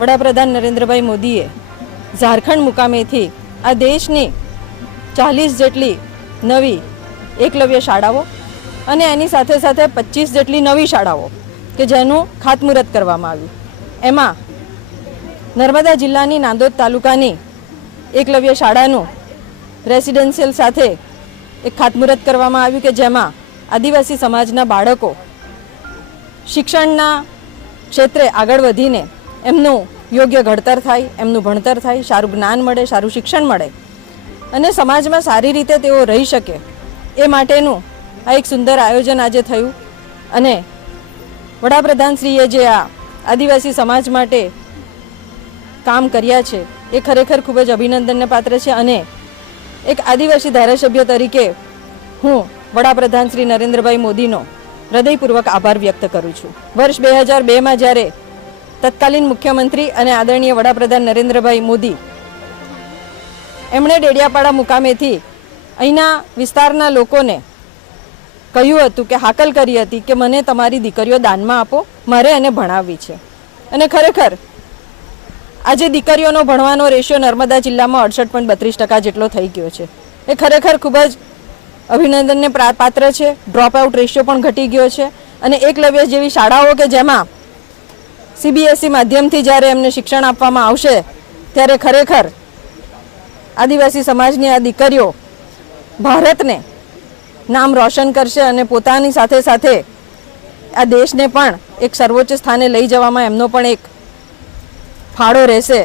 વડાપ્રધાન નરેન્દ્રભાઈ મોદીએ ઝારખંડ મુકામેથી આ દેશની 40 જેટલી નવી એકલવ્ય શાળાઓ અને એની સાથે સાથે 25 જેટલી નવી શાળાઓ કે જેનું ખાતમુહૂર્ત કરવામાં આવ્યું. એમાં નર્મદા જિલ્લાની નાંદોદ તાલુકાની એકલવ્ય શાળાનું રેસિડેન્શિયલ સાથે એક ખાતમુહૂર્ત કરવામાં આવ્યું કે જેમાં આદિવાસી સમાજના બાળકો શિક્ષણના ક્ષેત્રે આગળ વધીને એમનું યોગ્ય ઘડતર થાય, એમનું ભણતર થાય, સારું જ્ઞાન મળે, સારું શિક્ષણ મળે અને સમાજમાં સારી રીતે તેઓ રહી શકે એ માટેનું આ એક સુંદર આયોજન આજે થયું. અને વડાપ્રધાનશ્રીએ જે આ આદિવાસી સમાજ માટે કામ કર્યા છે એ ખરેખર ખૂબ જ અભિનંદનને પાત્ર છે. અને એક આદિવાસી ધારાસભ્ય તરીકે હું વડાપ્રધાન શ્રી નરેન્દ્રભાઈ મોદીનો હૃદયપૂર્વક આભાર વ્યક્ત કરું છું. વર્ષ 2002માં જ્યારે તત્કાલીન મુખ્યમંત્રી અને આદરણીય વડાપ્રધાન નરેન્દ્રભાઈ મોદી એમણે ડેડિયાપાડા મુકામેથી અહીંના વિસ્તારના લોકોને કહ્યું હતું કે હાકલ કરી હતી કે મને તમારી દીકરીઓ દાનમાં આપો, મારે એને ભણાવવી છે. અને ખરેખર આજે દીકરીઓનો ભણવાનો રેશિયો નર્મદા જિલ્લામાં 68.32% જેટલો થઈ ગયો છે. એ ખરેખર ખૂબ જ અભિનંદનને પાત્ર છે. ડ્રોપ આઉટ રેશિયો પણ ઘટી ગયો છે. અને એકલવ્ય જેવી શાળાઓ કે જેમાં CBSE માધ્યમથી જ્યારે એમને શિક્ષણ આપવામાં આવશે ત્યારે ખરેખર આદિવાસી સમાજની આ દીકરીઓ ભારતને નામ રોશન કરશે અને પોતાની સાથે સાથે આ દેશને પણ એક સર્વોચ્ચ સ્થાને લઈ જવામાં એમનો પણ એક ફાળો રહેશે.